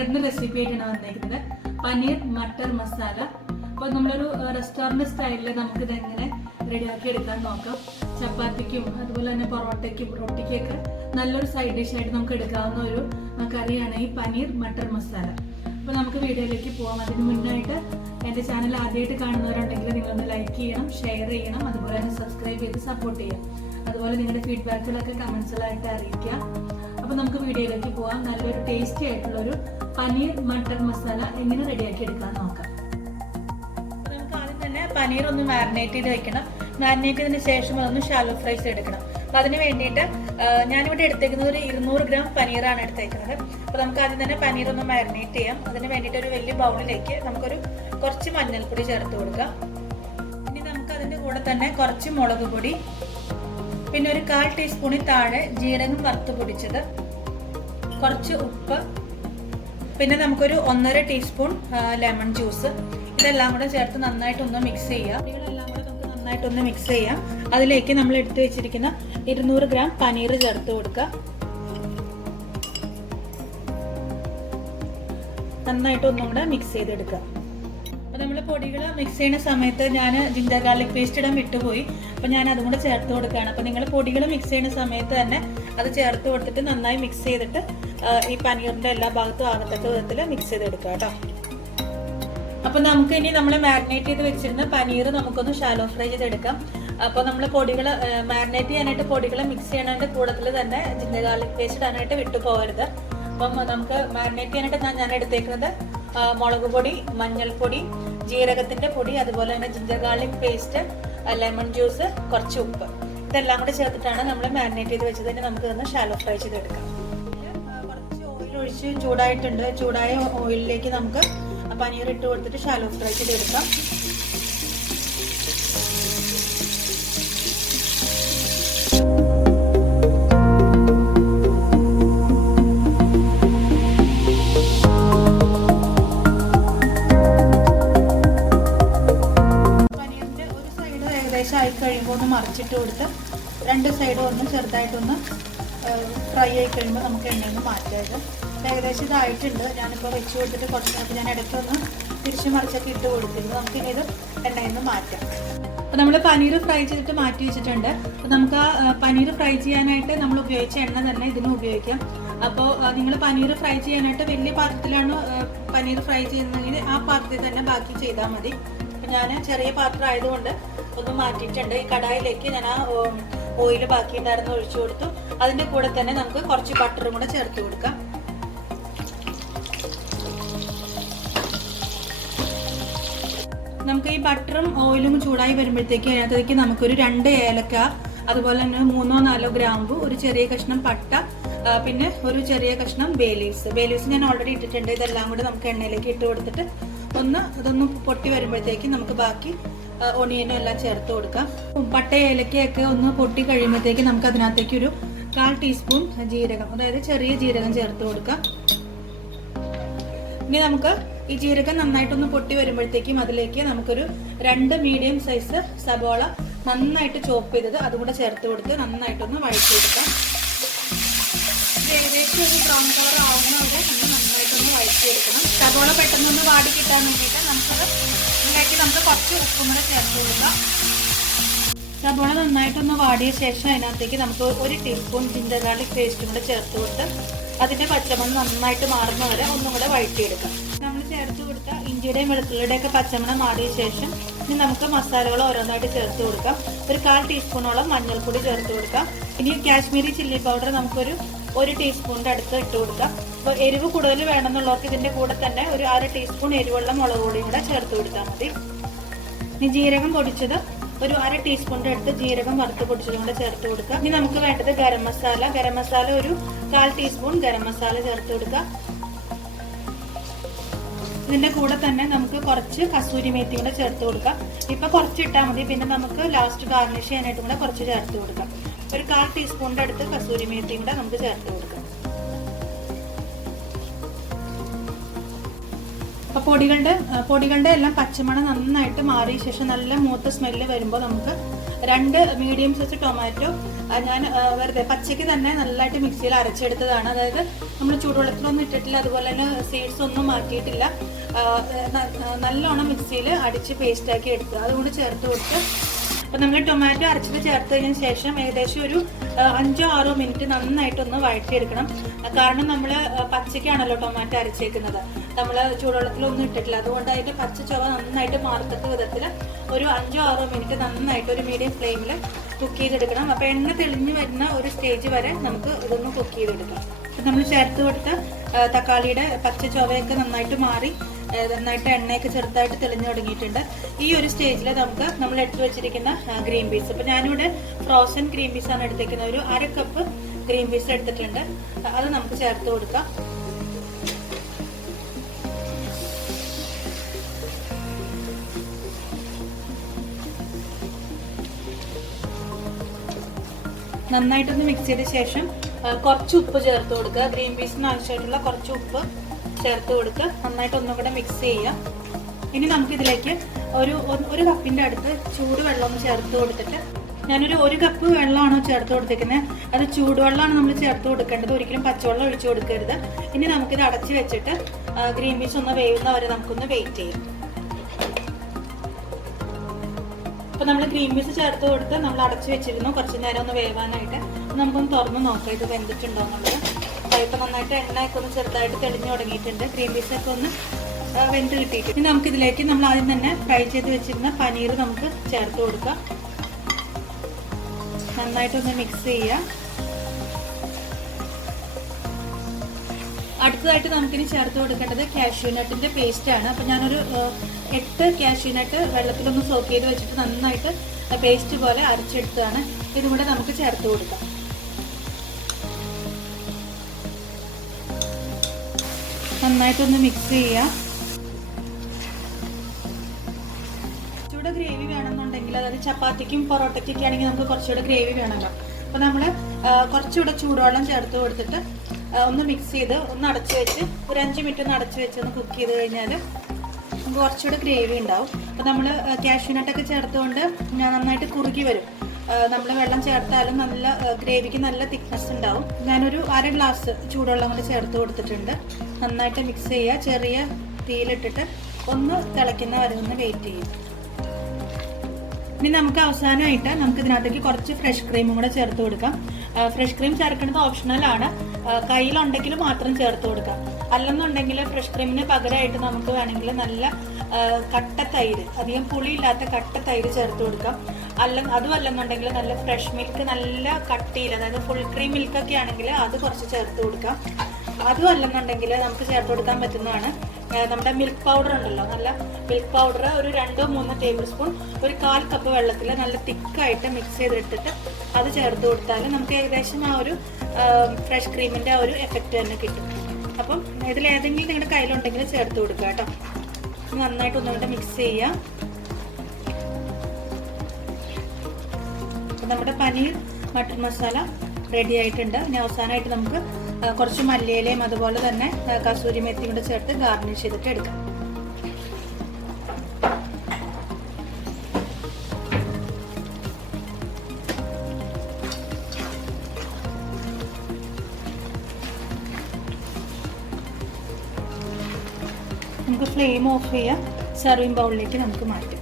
പനീറിന്റെ recipe ആയിട്ടാണ് വന്നിരിക്കുന്നത്. പനീർ മട്ടർ മസാല. അപ്പോൾ നമ്മളൊരു റെസ്റ്റോറൻറ്റ് സ്റ്റൈലിൽ നമുക്കിത് എങ്ങനെ റെഡിയാക്കി എടുക്കാൻ നോക്കാം. ചപ്പാത്തിക്കും അതുപോലെ തന്നെ പൊറോട്ടയ്ക്കും റൊട്ടിക്കൊക്കെ നല്ലൊരു സൈഡ് ഡിഷായിട്ട് നമുക്ക് എടുക്കാവുന്ന ഒരു കറിയാണ് ഈ പനീർ മട്ടർ മസാല. അപ്പോൾ നമുക്ക് വീഡിയോയിലേക്ക് പോകാം. അതിന് മുന്നായിട്ട് എൻ്റെ ചാനൽ ആദ്യമായിട്ട് കാണുന്നവരുണ്ടെങ്കിൽ നിങ്ങളൊന്ന് ലൈക്ക് ചെയ്യണം, ഷെയർ ചെയ്യണം, അതുപോലെ തന്നെ സബ്സ്ക്രൈബ് ചെയ്ത് സപ്പോർട്ട് ചെയ്യാം. അതുപോലെ നിങ്ങളുടെ ഫീഡ്ബാക്കുകളൊക്കെ കമൻസിലായിട്ട് അറിയിക്കുക. അപ്പോൾ നമുക്ക് വീഡിയോയിലേക്ക് പോകാം. നല്ലൊരു ടേസ്റ്റി ആയിട്ടുള്ളൊരു പനീർ മട്ടർ മസാല എങ്ങനെ റെഡിയാക്കി എടുക്കാൻ നോക്കാം. അപ്പോൾ നമുക്ക് ആദ്യം തന്നെ പനീർ ഒന്ന് മാരിനേറ്റ് ചെയ്ത് വെക്കണം. മാരിനേറ്റ് ചെയ്തതിന് ശേഷം അതൊന്ന് ഷാലോ ഫ്രൈ എടുക്കണം. അപ്പോൾ അതിന് വേണ്ടിയിട്ട് ഞാനിവിടെ എടുത്തേക്കുന്നത് ഒരു 200 ഗ്രാം പനീറാണ് എടുത്തേക്കുന്നത്. അപ്പോൾ നമുക്ക് ആദ്യം തന്നെ പനീർ ഒന്ന് മാരിനേറ്റ് ചെയ്യാം. അതിന് വേണ്ടിയിട്ട് ഒരു വലിയ ബൗളിലേക്ക് നമുക്കൊരു കുറച്ച് മഞ്ഞൾപ്പൊടി ചേർത്ത് കൊടുക്കാം. ഇനി നമുക്ക് അതിൻ്റെ കൂടെ തന്നെ കുറച്ച് മുളക് പൊടി, പിന്നെ ഒരു 1/4 ടീസ്പൂണിൽ താഴെ ജീരകം വറുത്ത് പൊടിച്ചത്, കുറച്ച് ഉപ്പ്, പിന്നെ നമുക്കൊരു 1.5 ടീസ്പൂൺ ലെമൺ ജ്യൂസ്. ഇതെല്ലാം കൂടെ ചേർത്ത് നന്നായിട്ടൊന്ന് മിക്സ് ചെയ്യാം. ഇതെല്ലാം കൂടെ നമുക്ക് നന്നായിട്ടൊന്ന് മിക്സ് ചെയ്യാം. അതിലേക്ക് നമ്മൾ എടുത്തു വെച്ചിരിക്കുന്ന 200 ഗ്രാം പനീർ ചേർത്ത് കൊടുക്കുക. നന്നായിട്ടൊന്നും കൂടെ മിക്സ് ചെയ്തെടുക്കുക. അപ്പോൾ നമ്മൾ പൊടികൾ മിക്സ് ചെയ്യുന്ന സമയത്ത് ഞാൻ ജിഞ്ചർ ഗാർലിക് പേസ്റ്റ് ഇടാൻ വിട്ടുപോയി. അപ്പോൾ ഞാൻ അതും കൂടെ ചേർത്ത് കൊടുക്കുകയാണ്. അപ്പോൾ നിങ്ങൾ പൊടികൾ മിക്സ് ചെയ്യുന്ന സമയത്ത് തന്നെ അത് ചേർത്ത് കൊടുത്തിട്ട് നന്നായി മിക്സ് ചെയ്തിട്ട് ഈ പനീറിൻ്റെ എല്ലാ ഭാഗത്തും ആകത്തക്ക വിധത്തിൽ മിക്സ് ചെയ്തെടുക്കുക കേട്ടോ. അപ്പോൾ നമുക്ക് ഇനി നമ്മൾ മാരിനേറ്റ് ചെയ്ത് വെച്ചിരുന്ന പനീർ നമുക്കൊന്ന് ഷാലോ ഫ്രൈ ചെയ്തെടുക്കാം. അപ്പോൾ നമ്മൾ പൊടികൾ മാരിനേറ്റ് ചെയ്യാനായിട്ട് പൊടികൾ മിക്സ് ചെയ്യണതിൻ്റെ കൂട്ടത്തിൽ തന്നെ ജിഞ്ചർ ഗാർലിക് പേസ്റ്റ് ഇടാനായിട്ട് വിട്ടു പോകരുത്. അപ്പം നമുക്ക് മാരിനേറ്റ് ചെയ്യാനായിട്ട് ഞാൻ എടുത്തേക്കുന്നത് മുളക് പൊടി, മഞ്ഞൾപ്പൊടി, ജീരകത്തിന്റെ പൊടി, അതുപോലെ തന്നെ ginger garlic paste, lemon juice, കുറച്ച് ഉപ്പ്, ഇതെല്ലാം കൂടെ ചേർത്തിട്ടാണ് നമ്മൾ മാരിനേറ്റ് ചെയ്ത് വെച്ചത്. തന്നെ നമുക്ക് ഇതൊന്ന് ഷാലോ ഫ്രൈ ചെയ്തെടുക്കാം. കുറച്ച് ഓയിൽ ഒഴിച്ച് ചൂടായിട്ടുണ്ട്. ചൂടായ ഓയിലിലേക്ക് നമുക്ക് പനീർ ഇട്ട് കൊടുത്തിട്ട് ഷാലോ ഫ്രൈ ചെയ്തെടുക്കാം. ആയി കഴിയുമ്പോൾ ഒന്ന് മറിച്ചിട്ട് കൊടുത്ത് 2 സൈഡും ഒന്ന് ചെറുതായിട്ടൊന്ന് ഫ്രൈ ആയി കഴിയുമ്പോൾ നമുക്ക് എണ്ണയിൽ നിന്ന് മാറ്റായത്. ഏകദേശം ഇതായിട്ടുണ്ട്. ഞാനിപ്പോൾ വെച്ച് കൊടുത്തിട്ട് കുറച്ച് ഞാൻ ഇടയ്ക്കൊന്ന് തിരിച്ച് മറിച്ചൊക്കെ ഇട്ട് കൊടുത്തിരുന്നു. നമുക്കിനി ഇത് എണ്ണയിൽ നിന്ന് മാറ്റാം. അപ്പോൾ നമ്മൾ പനീർ ഫ്രൈ ചെയ്തിട്ട് മാറ്റി വെച്ചിട്ടുണ്ട്. അപ്പോൾ നമുക്ക് ആ പനീർ ഫ്രൈ ചെയ്യാനായിട്ട് നമ്മൾ ഉപയോഗിച്ച എണ്ണ തന്നെ ഇതിനും ഉപയോഗിക്കാം. അപ്പോൾ നിങ്ങൾ പനീർ ഫ്രൈ ചെയ്യാനായിട്ട് വലിയ പാത്രത്തിലാണ് പനീർ ഫ്രൈ ചെയ്യുന്നതെങ്കിൽ ആ പാത്രത്തിൽ തന്നെ ബാക്കി ചെയ്താൽ മതി. അപ്പോൾ ഞാൻ ചെറിയ പാത്രം ആയതുകൊണ്ട് ഒന്ന് മാറ്റിയിട്ടുണ്ട്. ഈ കടായിലേക്ക് ഞാൻ ആ ഓയിൽ ബാക്കി ഉണ്ടായിരുന്നു ഒഴിച്ചു കൊടുത്തു. അതിൻ്റെ കൂടെ തന്നെ നമുക്ക് കുറച്ച് ബട്ടറും കൂടെ ചേർത്ത് കൊടുക്കാം. നമുക്ക് ഈ ബട്ടറും ഓയിലും ചൂടായി വരുമ്പോഴത്തേക്ക് അതിനകത്തേക്ക് നമുക്കൊരു 2 ഏലക്ക, അതുപോലെ തന്നെ 3-4 ഗ്രാമ്പു, ഒരു ചെറിയ കഷ്ണം പട്ട, പിന്നെ ഒരു ചെറിയ കഷ്ണം ബേ ലീവ്സ് ഞാൻ ഓൾറെഡി ഇട്ടിട്ടുണ്ട്. ഇതെല്ലാം കൂടെ നമുക്ക് എണ്ണയിലേക്ക് ഇട്ട് കൊടുത്തിട്ട് അതൊന്ന് പൊട്ടി വരുമ്പോഴത്തേക്ക് നമുക്ക് ബാക്കി ഓണിയനും എല്ലാം ചേർത്ത് കൊടുക്കാം. പട്ട ഏലക്കയൊക്കെ ഒന്ന് പൊട്ടി കഴിയുമ്പോഴത്തേക്ക് നമുക്ക് അതിനകത്തേക്ക് ഒരു 1/4 ടീസ്പൂൺ ജീരകം, അതായത് ചെറിയ ജീരകം ചേർത്ത് കൊടുക്കാം. ഇനി നമുക്ക് ഈ ജീരകം നന്നായിട്ടൊന്ന് പൊട്ടി വരുമ്പോഴത്തേക്കും അതിലേക്ക് നമുക്കൊരു 2 മീഡിയം സൈസ് സബോള നന്നായിട്ട് ചോപ്പ് ചെയ്തത് അതും കൂടെ ചേർത്ത് കൊടുത്ത് നന്നായിട്ടൊന്ന് വഴറ്റിയെടുക്കാം. ഏകദേശം ഒരു ബ്രൗൺ കളർ ആവുന്ന വരെ നന്നായിട്ടൊന്ന് വഴറ്റിയെടുക്കണം. സബോള പെട്ടെന്നൊന്ന് വാടി കിട്ടാൻ വേണ്ടിയിട്ട് ഇതിലേക്ക് നമുക്ക് കുറച്ച് ഉപ്പും കൂടെ ചേർത്ത് കൊടുക്കാം. സബോള നന്നായിട്ടൊന്ന് വാടിയ ശേഷം അതിനകത്തേക്ക് നമുക്ക് 1 ടീസ്പൂൺ ജിഞ്ചർ ഗാർലിക് പേസ്റ്റും കൂടെ ചേർത്ത് കൊടുത്ത് അതിൻ്റെ പച്ചമണം നന്നായിട്ട് മാറുന്ന വരെ ഒന്നും കൂടെ വഴറ്റിയെടുക്കാം. നമ്മൾ ചേർത്ത് കൊടുത്ത ഇഞ്ചിയുടെയും വെളുത്തുള്ളിയുടെയൊക്കെ പച്ചമണം മാറിയ ശേഷം ഇനി നമുക്ക് മസാലകൾ ഓരോന്നായിട്ട് ചേർത്ത് കൊടുക്കാം. ഒരു 1/4 ടീസ്പൂണോളം മഞ്ഞൾപ്പൊടി ചേർത്ത് കൊടുക്കാം. ഇനി കാശ്മീരി ചില്ലി പൗഡർ നമുക്കൊരു 1 ടീസ്പൂണിൻ്റെ അടുത്ത് ഇട്ട് കൊടുക്കാം. അപ്പോൾ എരിവ് കൂടുതൽ വേണമെന്നുള്ളവർക്ക് ഇതിൻ്റെ കൂടെ തന്നെ ഒരു 1/2 ടീസ്പൂൺ എരിവുള്ള മുളക് പൊടിയും കൂടെ ചേർത്ത് കൊടുത്താൽ മതി. ഇനി ജീരകം പൊടിച്ചത് ഒരു 1/2 ടീസ്പൂണിൻ്റെ അടുത്ത് ജീരകം വറുത്ത് പൊടിച്ചതും കൂടെ ചേർത്ത് കൊടുക്കുക. ഇനി നമുക്ക് വേണ്ടത് ഗരം മസാല ഒരു 1/4 ടീസ്പൂൺ ഗരം മസാല ചേർത്ത് കൊടുക്കുക. ഇതിൻ്റെ കൂടെ തന്നെ നമുക്ക് കുറച്ച് കസൂരി മേത്തി കൂടെ ചേർത്ത് കൊടുക്കാം. ഇപ്പം കുറച്ച് ഇട്ടാൽ മതി, പിന്നെ നമുക്ക് ലാസ്റ്റ് ഗാർണിഷ് ചെയ്യാനായിട്ടും കൂടെ കുറച്ച് ചേർത്ത് കൊടുക്കാം. ഒരു 1/4 ടീസ്പൂണിൻ്റെ അടുത്ത് കസൂരി മേത്തിയും കൂടെ നമുക്ക് ചേർത്ത് കൊടുക്കാം. അപ്പോൾ പൊടികളുടെ എല്ലാം പച്ചമണം നന്നായിട്ട് മാറിയ ശേഷം നല്ല മൂത്ത സ്മെല്ല് വരുമ്പോൾ നമുക്ക് 2 മീഡിയം സൈസ് ടൊമാറ്റോ ഞാൻ വെറുതെ പച്ചയ്ക്ക് തന്നെ നല്ലതായിട്ട് മിക്സിയിൽ അരച്ചെടുത്തതാണ്. അതായത് നമ്മൾ ചൂടുവെള്ളത്തിലൊന്നും ഇട്ടിട്ടില്ല, അതുപോലെ തന്നെ സീഡ്സ് ഒന്നും മാറ്റിയിട്ടില്ല. നല്ലോണം മിക്സിയിൽ അടിച്ച് പേസ്റ്റാക്കി എടുത്ത് അതുകൊണ്ട് ചേർത്ത് കൊടുത്ത്. അപ്പം നമ്മൾ ടൊമാറ്റോ അരച്ചത് ചേർത്ത് കഴിഞ്ഞ ശേഷം ഏകദേശം ഒരു 5-6 മിനിറ്റ് നന്നായിട്ടൊന്ന് വഴറ്റിയെടുക്കണം. കാരണം നമ്മൾ പച്ചയ്ക്കാണല്ലോ ടൊമാറ്റോ അരച്ചേക്കുന്നത്, നമ്മൾ ചൂടുവെള്ളത്തിലൊന്നും ഇട്ടിട്ടില്ല. അതുകൊണ്ട് അതിൻ്റെ പച്ച ചുവ നന്നായിട്ട് മാറത്തക്ക വിധത്തിൽ ഒരു 5-6 മിനിറ്റ് നന്നായിട്ട് ഒരു മീഡിയം ഫ്ലെയിമിൽ കുക്ക് ചെയ്തെടുക്കണം. അപ്പോൾ എണ്ണ തെളിഞ്ഞു വരുന്ന ഒരു സ്റ്റേജ് വരെ നമുക്ക് ഇതൊന്ന് കുക്ക് ചെയ്തെടുക്കാം. നമ്മൾ ചേർത്ത് കൊടുത്ത തക്കാളിയുടെ പച്ച ചുവയൊക്കെ നന്നായിട്ട് മാറി നന്നായിട്ട് എണ്ണയൊക്കെ ചെറുതായിട്ട് തെളിഞ്ഞു തുടങ്ങിയിട്ടുണ്ട്. ഈ ഒരു സ്റ്റേജിൽ നമുക്ക് നമ്മൾ എടുത്തു വെച്ചിരിക്കുന്ന ഗ്രീൻ പീസ്, ഇപ്പം ഞാനിവിടെ ഫ്രോസൺ ഗ്രീൻ പീസാണ് എടുത്തേക്കുന്നത്. ഒരു 1/2 കപ്പ് ഗ്രീൻ പീസ് എടുത്തിട്ടുണ്ട്. അത് നമുക്ക് ചേർത്ത് കൊടുക്കാം. നന്നായിട്ടൊന്ന് മിക്സ് ചെയ്ത ശേഷം കുറച്ച് ഉപ്പ് ചേർത്ത് കൊടുക്കുക. ഗ്രീൻ പീസിന് ആവശ്യമായിട്ടുള്ള കുറച്ച് ഉപ്പ് ചേർത്ത് കൊടുക്കുക. നന്നായിട്ട് ഒന്നും കൂടെ മിക്സ് ചെയ്യുക. ഇനി നമുക്കിതിലേക്ക് ഒരു കപ്പിൻ്റെ അടുത്ത് ചൂടുവെള്ളം ഒന്ന് ചേർത്ത് കൊടുത്തിട്ട്, ഞാനൊരു 1 കപ്പ് വെള്ളമാണോ ചേർത്ത് കൊടുത്തേക്കുന്നത്, അത് ചൂടുവെള്ളമാണ് നമ്മൾ ചേർത്ത് കൊടുക്കേണ്ടത്, ഒരിക്കലും പച്ചവെള്ളം ഒഴിച്ചു കൊടുക്കരുത്. ഇനി നമുക്കിത് അടച്ച് വെച്ചിട്ട് ഗ്രീൻ പീസ് ഒന്ന് വേവുന്ന വരെ നമുക്കൊന്ന് വെയിറ്റ് ചെയ്യാം. അപ്പോൾ നമ്മൾ ഗ്രീൻ പീസ് ചേർത്ത് കൊടുത്ത് നമ്മൾ അടച്ചു വെച്ചിരുന്നു കുറച്ച് നേരം ഒന്ന് വേവാനായിട്ട്. നമുക്കൊന്ന് തുറന്ന് നോക്കാം ഇത് വെന്തിട്ടുണ്ടോ എന്നുള്ളത്. ഇപ്പം നന്നായിട്ട് എണ്ണയൊക്കെ ഒന്ന് ചെറുതായിട്ട് തെളിഞ്ഞു തുടങ്ങിയിട്ടുണ്ട്. ഗ്രീൻ പീസൊക്കെ ഒന്ന് വെന്ത് കിട്ടിയിട്ട് ഇനി നമുക്കിതിലേക്ക് നമ്മൾ ആദ്യം തന്നെ ഫ്രൈ ചെയ്ത് വെച്ചിരുന്ന പനീർ നമുക്ക് ചേർത്ത് കൊടുക്കാം. നന്നായിട്ടൊന്ന് മിക്സ് ചെയ്യുക. അടുത്തതായിട്ട് നമുക്കിനി ചേർത്ത് കൊടുക്കേണ്ടത് കാഷ്യൂനട്ടിൻ്റെ പേസ്റ്റാണ്. അപ്പം ഞാനൊരു 8 കാഷ്യൂനട്ട് വെള്ളത്തിലൊന്ന് സോക്ക് ചെയ്ത് വെച്ചിട്ട് നന്നായിട്ട് പേസ്റ്റ് പോലെ അരച്ചെടുത്തതാണ്. ഇതും കൂടെ നമുക്ക് ചേർത്ത് കൊടുക്കാം. നന്നായിട്ടൊന്ന് മിക്സ് ചെയ്യുക. കുറച്ചുകൂടെ ഗ്രേവി വേണമെന്നുണ്ടെങ്കിൽ, അതായത് ചപ്പാത്തിക്കും പൊറോട്ടയ്ക്കൊക്കെ ആണെങ്കിൽ നമുക്ക് കുറച്ചുകൂടെ ഗ്രേവി വേണമല്ലോ. അപ്പോൾ നമ്മൾ കുറച്ചുകൂടെ ചൂടുവെള്ളം ചേർത്ത് കൊടുത്തിട്ട് ഒന്ന് മിക്സ് ചെയ്ത് ഒന്ന് അടച്ചു വെച്ച് ഒരു 5 മിനിറ്റ് ഒന്ന് അടച്ചു വെച്ച് ഒന്ന് കുക്ക് ചെയ്ത് കഴിഞ്ഞാൽ നമുക്ക് കുറച്ചുകൂടെ ഗ്രേവി ഉണ്ടാവും. അപ്പോൾ നമ്മൾ കാഷ്യൂനട്ടൊക്കെ ചേർത്തുകൊണ്ട് നന്നായിട്ട് കുറുകി വരും. നമ്മൾ വെള്ളം ചേർത്താലും നല്ല ഗ്രേവിക്ക് നല്ല തിക്നെസ് ഉണ്ടാവും. ഞാനൊരു 1/2 ഗ്ലാസ് ചൂടുവെള്ളം കൂടി ചേർത്ത് കൊടുത്തിട്ടുണ്ട്. നന്നായിട്ട് മിക്സ് ചെയ്യുക. ചെറിയ തീയിലിട്ടിട്ട് ഒന്ന് തിളയ്ക്കുന്ന വരെ ഒന്ന് വെയിറ്റ് ചെയ്യും. ഇനി നമുക്ക് അവസാനമായിട്ട് നമുക്ക് ഇതിനകത്തേക്ക് കുറച്ച് ഫ്രഷ് ക്രീമും കൂടെ ചേർത്ത് കൊടുക്കാം. ഫ്രഷ് ക്രീം ചേർക്കുന്നത് ഓപ്ഷണലാണ്. കയ്യിലുണ്ടെങ്കിൽ മാത്രം ചേർത്ത് കൊടുക്കാം. അല്ലെന്നുണ്ടെങ്കിൽ ഫ്രഷ് ക്രീമിന് പകരമായിട്ട് നമുക്ക് വേണമെങ്കിൽ നല്ല കട്ട തൈര്, അധികം പുളിയില്ലാത്ത കട്ട തൈര് ചേർത്ത് കൊടുക്കാം. അതും അല്ലെന്നുണ്ടെങ്കിൽ നല്ല ഫ്രഷ് മിൽക്ക്, നല്ല കട്ടിയിൽ, അതായത് ഫുൾ ക്രീം മിൽക്കൊക്കെ ആണെങ്കിൽ അത് കുറച്ച് ചേർത്ത് കൊടുക്കാം. അതും അല്ലെന്നുണ്ടെങ്കിൽ നമുക്ക് ചേർത്ത് കൊടുക്കാൻ പറ്റുന്നതാണ് നമ്മുടെ മിൽക്ക് പൗഡർ ഉണ്ടല്ലോ, നല്ല മിൽക്ക് പൗഡർ ഒരു 2-3 ടേബിൾ സ്പൂൺ ഒരു 1/4 കപ്പ് വെള്ളത്തിൽ നല്ല തിക്കായിട്ട് മിക്സ് ചെയ്തിട്ടിട്ട് അത് ചേർത്ത് കൊടുത്താൽ നമുക്ക് ഏകദേശം ആ ഒരു ഫ്രഷ് ക്രീമിൻ്റെ ആ ഒരു എഫക്റ്റ് തന്നെ കിട്ടും. അപ്പം ഇതിലേതെങ്കിലും നിങ്ങളുടെ കയ്യിലുണ്ടെങ്കിൽ ചേർത്ത് കൊടുക്കുക കേട്ടോ. നന്നായിട്ട് ഒന്നുകൂടെ മിക്സ് ചെയ്യുക. നമ്മുടെ പനീർ മട്ടർ മസാല റെഡി ആയിട്ടുണ്ട്. ഇനി അവസാനമായിട്ട് നമുക്ക് കുറച്ച് മല്ലിയിലയും അതുപോലെ തന്നെ കസൂരി മെത്തിയും കൂടെ ചേർത്ത് ഗാർണിഷ് ചെയ്തിട്ട് എടുക്കാം. നമുക്ക് ഫ്ലെയിം ഓഫ് ചെയ്യാം. സർവിങ് ബൗളിലേക്ക് നമുക്ക് മാറ്റാം.